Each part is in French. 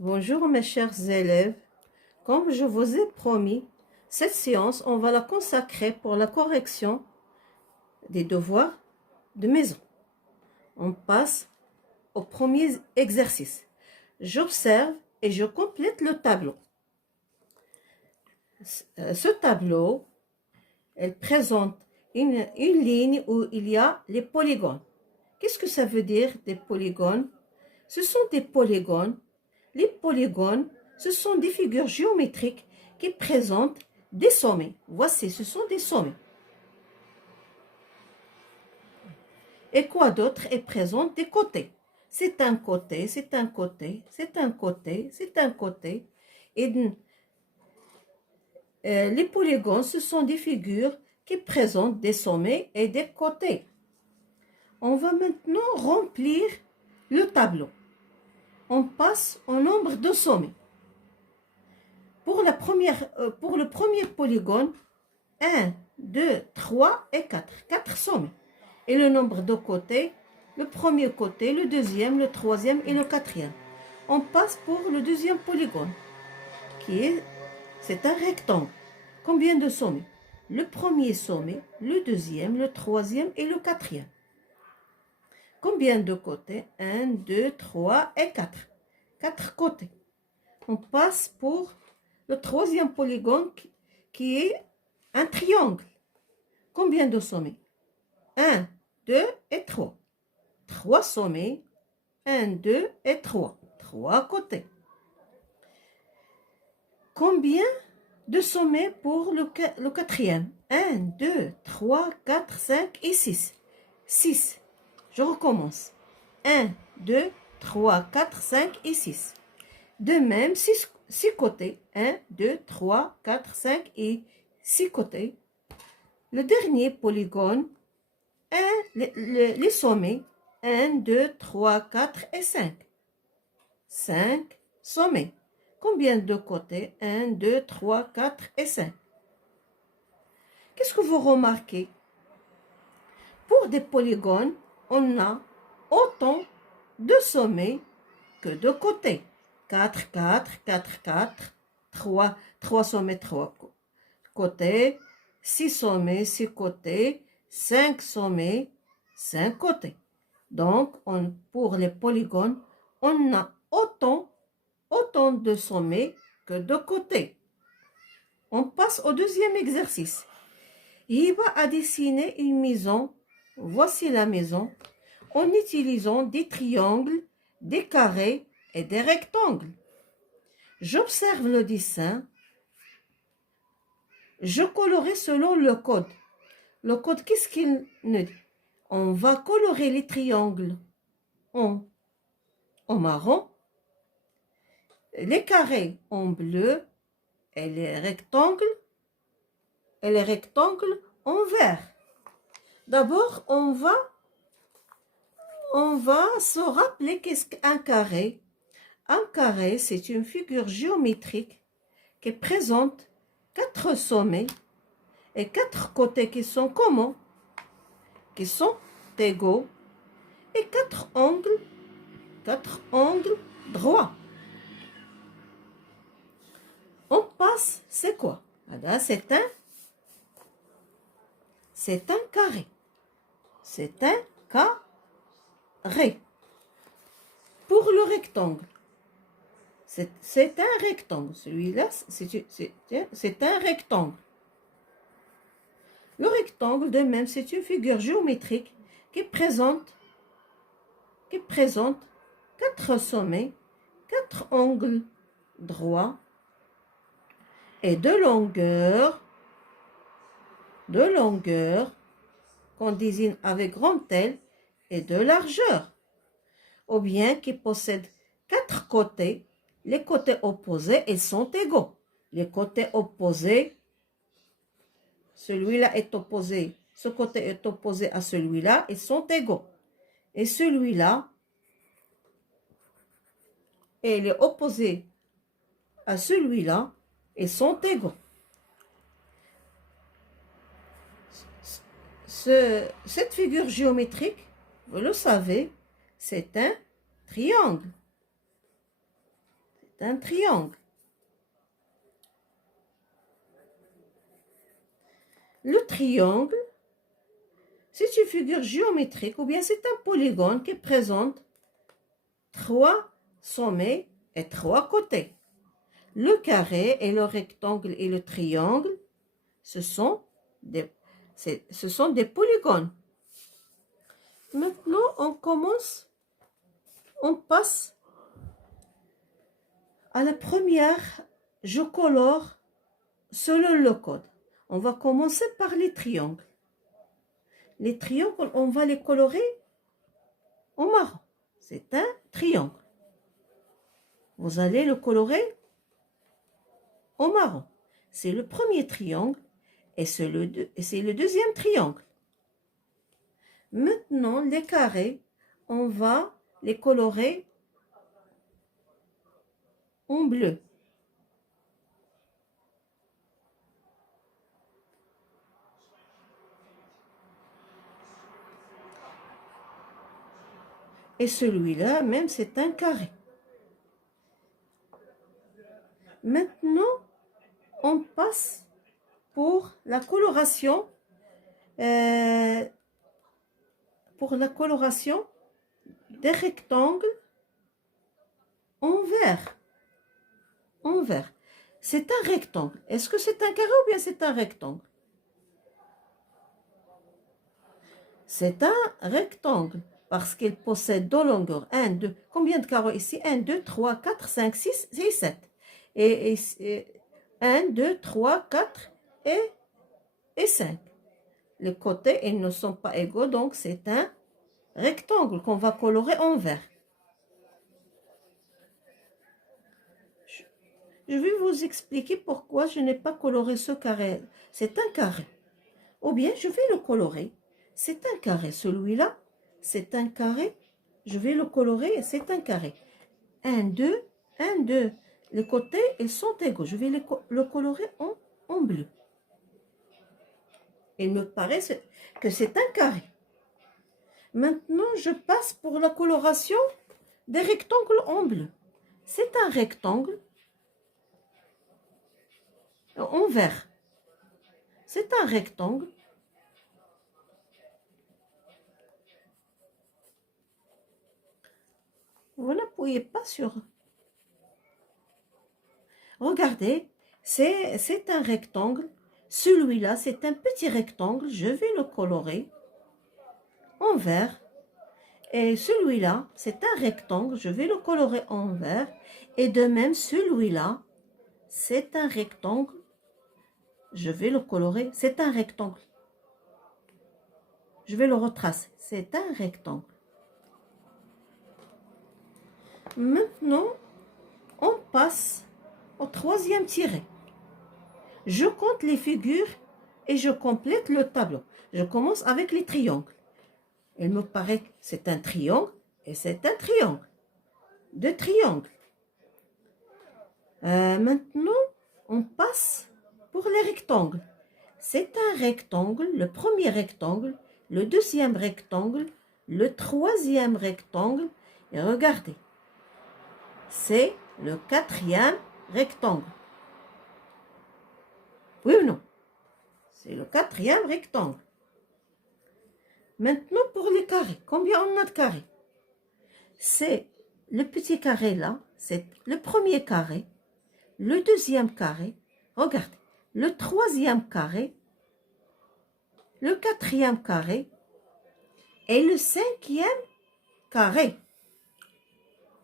Bonjour mes chers élèves, comme je vous ai promis, cette séance, on va la consacrer pour la correction des devoirs de maison. On passe au premier exercice. J'observe et je complète le tableau. Ce tableau, elle présente une ligne où il y a les polygones. Qu'est-ce que ça veut dire des polygones? Ce sont des polygones. Les polygones, ce sont des figures géométriques qui présentent des sommets. Voici, ce sont des sommets. Et quoi d'autre est présent des côtés? C'est un côté, c'est un côté, c'est un côté, c'est un côté. Et les polygones, ce sont des figures qui présentent des sommets et des côtés. On va maintenant remplir le tableau. On passe au nombre de sommets. Pour le premier polygone, 1, 2, 3 et 4. 4 sommets. Et le nombre de côtés, le premier côté, le deuxième, le troisième et le quatrième. On passe pour le deuxième polygone, c'est un rectangle. Combien de sommets? Le premier sommet, le deuxième, le troisième et le quatrième. Combien de côtés? 1, 2, 3 et 4. 4 côtés. On passe pour le troisième polygone qui est un triangle. Combien de sommets? 1, 2 et 3. 3 sommets. 1, 2 et 3. 3 côtés. Combien de sommets pour le quatrième? 1, 2, 3, 4, 5 et 6. 6. Je recommence. 1, 2, 3, 4, 5 et 6. De même, 6 côtés. 1, 2, 3, 4, 5 et 6 côtés. Le dernier polygone, les sommets. 1, 2, 3, 4 et 5. 5 sommets. Combien de côtés? 1, 2, 3, 4 et 5. Qu'est-ce que vous remarquez? Pour des polygones, on a autant de sommets que de côtés. 4, 4, 4, 4, 3 sommets, 3 côtés, 6 sommets, 6 côtés, 5 sommets, 5 côtés. Donc, pour les polygones, on a autant de sommets que de côtés. On passe au deuxième exercice. Hiba a dessiné une maison. Voici la maison en utilisant des triangles, des carrés et des rectangles. J'observe le dessin. Je colorerai selon le code. Le code, qu'est-ce qu'il nous dit? On va colorer les triangles en marron, les carrés en bleu et les rectangles en vert. D'abord, on va se rappeler qu'est-ce qu'un carré. Un carré, c'est une figure géométrique qui présente 4 sommets et 4 côtés qui sont comment? Qui sont égaux et 4 angles droits. On passe, c'est quoi? C'est un carré. C'est un carré. Pour le rectangle, c'est un rectangle. Celui-là, c'est un rectangle. Le rectangle, de même, c'est une figure géométrique qui présente 4 sommets, 4 angles droits et de longueur qu'on désigne avec grand L et de largeur, ou bien qui possède 4 côtés. Les côtés opposés, ils sont égaux. Les côtés opposés, celui-là est opposé, ce côté est opposé à celui-là, ils sont égaux. Et celui-là, il est opposé à celui-là, ils sont égaux. Cette figure géométrique, vous le savez, c'est un triangle. un triangle. Le triangle, c'est une figure géométrique ou bien c'est un polygone qui présente 3 sommets et 3 côtés. Le carré et le rectangle et le triangle, ce sont des polygones. Maintenant, on passe à la première, je colore selon le code. On va commencer par les triangles. Les triangles, on va les colorer en marron. C'est un triangle. Vous allez le colorer en marron. C'est le premier triangle et c'est le deuxième triangle. Maintenant, les carrés, on va les colorer en bleu. Et celui-là, même, c'est un carré. Maintenant, on passe pour la coloration des rectangles en vert. En vert. C'est un rectangle. Est-ce que c'est un carré ou bien c'est un rectangle? C'est un rectangle parce qu'il possède deux longueurs. 1, 2. Combien de carreaux ici? 1, 2, 3, 4, 5, 6 et 7. Et 1, 2, 3, 4 et 5. Les côtés, ils ne sont pas égaux, donc c'est un rectangle qu'on va colorer en vert. Je vais vous expliquer pourquoi je n'ai pas coloré ce carré. C'est un carré. Ou bien, je vais le colorer. C'est un carré. Celui-là, c'est un carré. Je vais le colorer, c'est un carré. 1, 2, 1, 2. Les côtés, ils sont égaux. Je vais le colorer en bleu. Il me paraît que c'est un carré. Maintenant, je passe pour la coloration des rectangles en bleu. C'est un rectangle en vert. C'est un rectangle. Vous n'appuyez pas sur... Regardez, c'est un rectangle. Celui-là, c'est un petit rectangle. Je vais le colorer en vert. Et celui-là, c'est un rectangle. Je vais le colorer en vert. Et de même, celui-là, c'est un rectangle. Je vais le colorer. C'est un rectangle. Je vais le retracer. C'est un rectangle. Maintenant, on passe au troisième tiré. Je compte les figures et je complète le tableau. Je commence avec les triangles. Il me paraît que c'est un triangle et c'est un triangle. Deux triangles. Maintenant, on passe pour les rectangles. C'est un rectangle, le premier rectangle, le deuxième rectangle, le troisième rectangle. Et regardez, c'est le quatrième rectangle. Oui ou non? C'est le quatrième rectangle. Maintenant, pour les carrés, combien on a de carrés? C'est le petit carré là, c'est le premier carré, le deuxième carré, regardez, le troisième carré, le quatrième carré et le cinquième carré.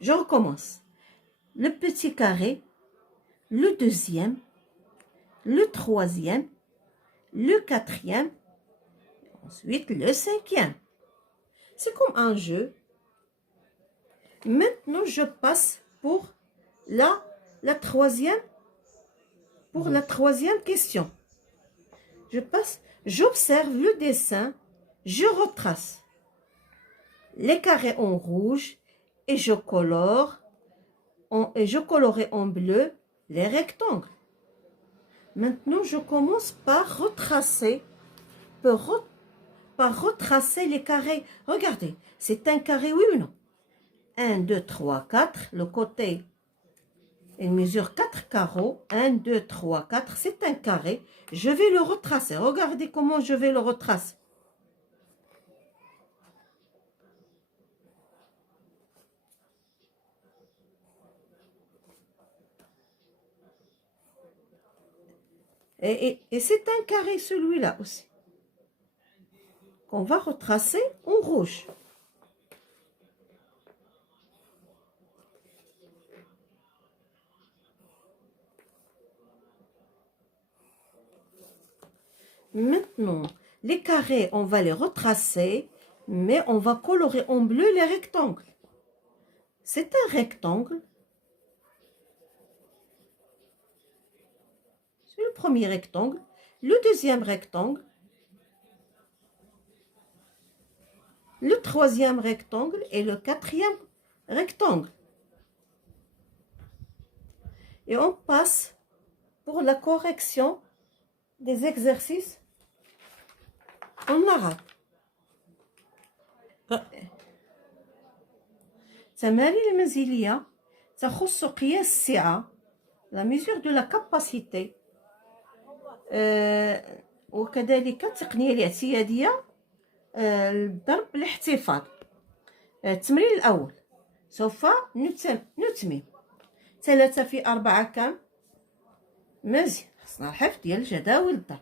Je recommence. Le petit carré, le deuxième, le troisième, le quatrième, ensuite le cinquième. C'est comme un jeu. Maintenant, je passe pour la troisième question. J'observe le dessin, je retrace les carrés en rouge et je colorerai en bleu les rectangles. Maintenant, je commence par retracer les carrés. Regardez, c'est un carré, oui ou non? 1, 2, 3, 4. Le côté Il mesure 4 carreaux. 1, 2, 3, 4. C'est un carré. Je vais le retracer. Regardez comment je vais le retracer. Et c'est un carré celui-là aussi. Qu'on va retracer en rouge. Maintenant, les carrés, on va les retracer, mais on va colorer en bleu les rectangles. C'est un rectangle. C'est le premier rectangle. Le deuxième rectangle. Le troisième rectangle et le quatrième rectangle. Et on passe pour la correction des exercices en arabe. تمارين المنزلية تخص قياس السعة la mesure de la capacité وكذلك التقنية الاعتيادية الضرب الاحتفاظ. التمرين الأول سوف نتمم 3 في 4 كم؟ مزيان، خصنا الحفظ ديال الجداول الضرب.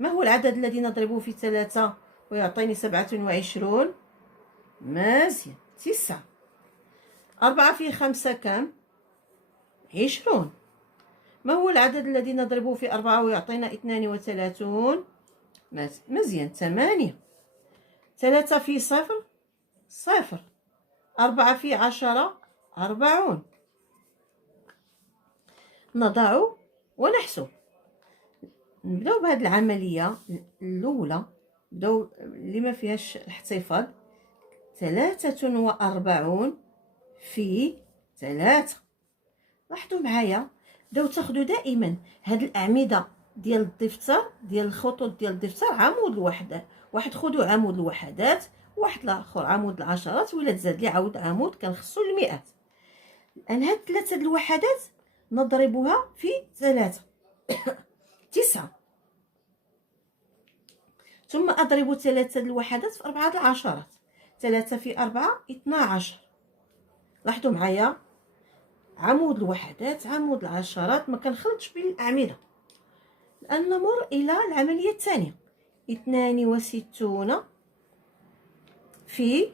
ما هو العدد الذي نضربه في 3 ويعطيني 27؟ مزيان، 9. 4 في 5 كم؟ 20. ما هو العدد الذي نضربه في 4 ويعطينا 32؟ مزيان، 8. 3 في 0 0. 4 في 10 40. نضع ونحسب. نبداو بهذه العملية الأولى، نبداو اللي ما فيهاش الاحتفاظ. 43 في 3. لاحظوا معايا، بداو تاخدوا دائما هاد الأعمدة ديال الدفتر، ديال الخطوط ديال الدفتر، عمود الوحدة، واحد خذوا عمود الوحدات، واحد الاخر عمود العشرات، ولا تزاد لي عاود عمود كنخصو المئات. الان هاد 3 الوحدات نضربها في 3 9. ثم اضرب 3 الوحدات في 4 العشرات. 3 في 4 12. لاحظوا معايا، عمود الوحدات عمود العشرات، ما كنخلطش بين الاعمده. الان نمر الى العمليه الثانيه. 62 في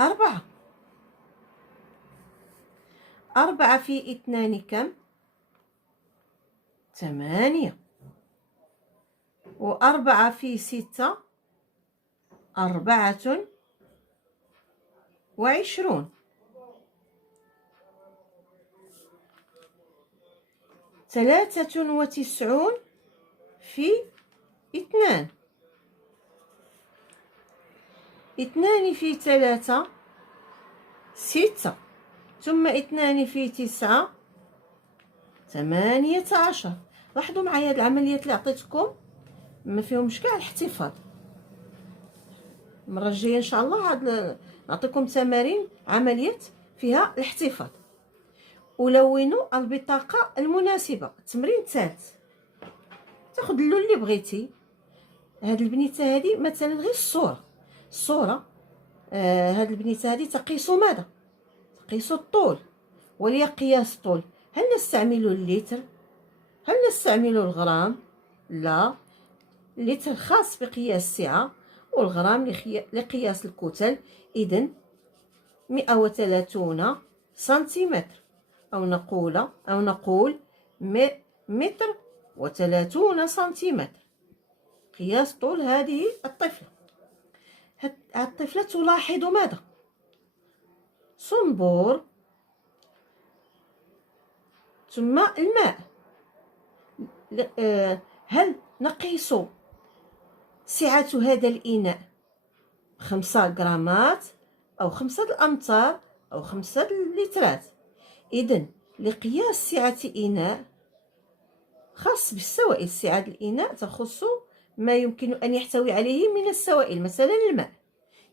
4. 4 في 2 كم؟ 8. و4 في 6 24. 93 في 2. 2 في 3 6. ثم 2 في 9 18. لاحظوا معايا هاد العمليات اللي عطيتكم ما فيهمش كاع الاحتفاظ. المره الجايه ان شاء الله نعطيكم تمارين عمليات فيها الاحتفاظ. ولونوا البطاقه المناسبه. التمرين الثالث، تاخذ اللون اللي بغيتي. هاد البنيته هادي مثلا غير الصوره هاد البنيته هادي تقيس ماذا؟ تقيس الطول. ولي قياس الطول، هل نستعمل اللتر؟ هل نستعمل الغرام؟ لا، اللتر خاص بقياس السعة، والغرام لقياس الكتل. إذن 130 سنتيمتر، أو نقول متر و30 سنتيمتر قياس طول هذه الطفلة. الطفلة تلاحظ ماذا؟ صنبور، ثم الماء. هل نقيس سعة هذا الإناء 5 غرامات أو 5 الأمتار أو 5 لترات؟ إذن لقياس سعة إناء خاص بالسوائل. سعة الإناء تخص ما يمكن أن يحتوي عليه من السوائل، مثلا الماء.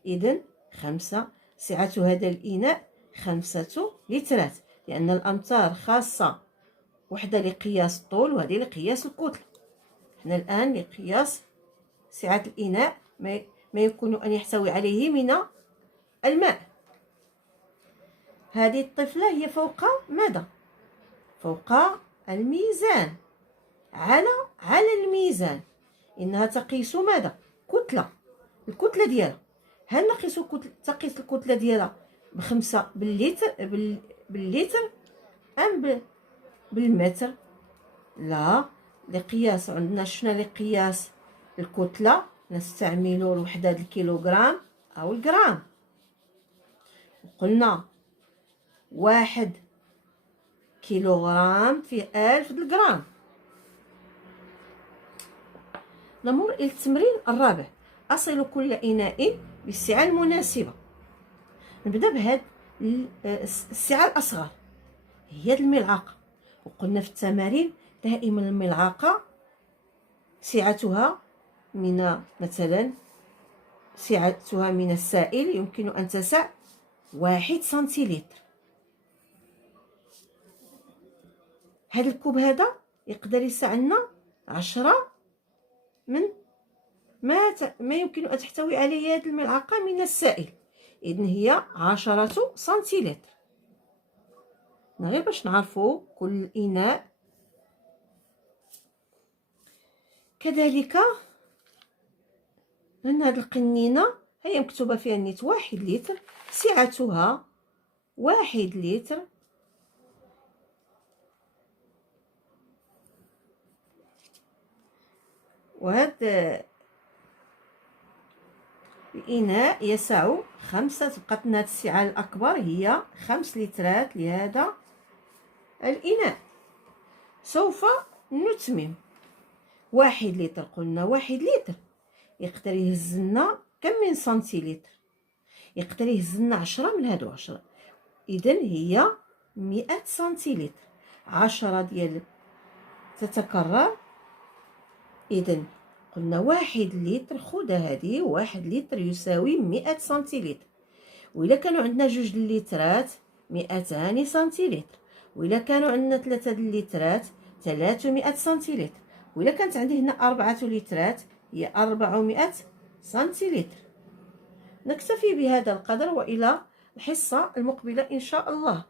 إذن 5 سعة هذا الإناء 5 لترات. لأن الأمتار خاصة وحدة لقياس الطول وهذه لقياس الكتلة. حنا الآن لقياس سعة الإناء ما يمكن أن يحتوي عليه من الماء. هذه الطفلة هي فوق ماذا؟ فوق الميزان، على الميزان. إنها تقيس ماذا؟ كتلة، الكتلة ديالها. هل تقيس الكتلة ديالها ب5 باللتر أم بالمتر؟ لا، لقياس عندنا شفنا لقياس الكتلة نستعمل الوحدة الكيلوغرام أو الجرام. قلنا 1 كيلوغرام في 1000 الجرام. نمر إلى التمرين الرابع. أصل كل إناء بالسعة المناسبة. نبدأ بهاد السعة الأصغر هي الملعقة. وقلنا في التمارين دائما الملعقة سعتها من مثلا سعتها من السائل يمكن أن تسع 1 سنتيلتر. هذا الكوب هذا يقدر يسع لنا 10 من ما يمكن أن تحتوي عليه هذه الملعقة من السائل. إذن هي 10 سنتيلتر. غير باش نعرفوا كل إناء. كذلك من هذه القنينة هي مكتوبة فيها نيت 1 لتر، سعتها 1 لتر. وهذا الإناء يسع 5. تبقى لنا السعة الأكبر هي 5 لترات لهذا الإناء. سوف نتمم. 1 لتر، قلنا 1 لتر يقدر يهز لنا كم من سنتيلتر؟ يقدر يهز لنا 10 من هادو 10. إذن هي 100 سنتيلتر. 10 ديال تتكرر. إذن قلنا 1 لتر. خذ هذه 1 لتر يساوي 100 سنتيلتر. وإلا كانوا عندنا 2 لترات 200 سنتيلتر. وإلا كانوا عندنا 3 لترات 300 سنتيلتر. وإلا كانت عندي هنا 4 لترات هي 400 سنتيلتر. نكتفي بهذا القدر وإلى الحصة المقبلة إن شاء الله.